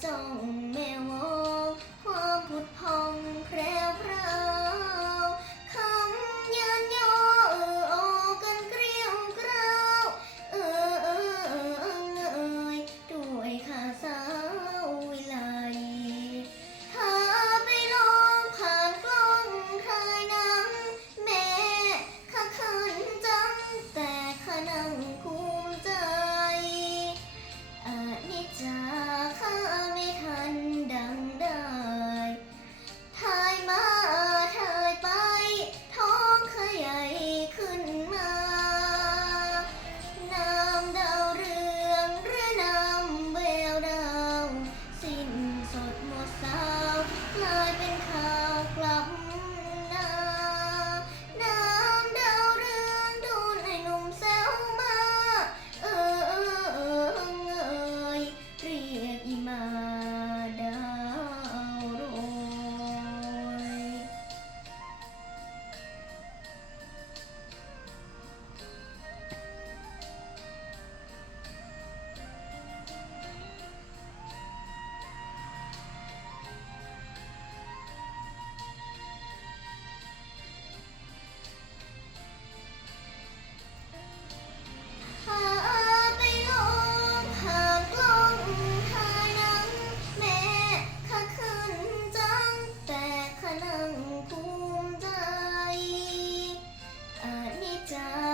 don't down.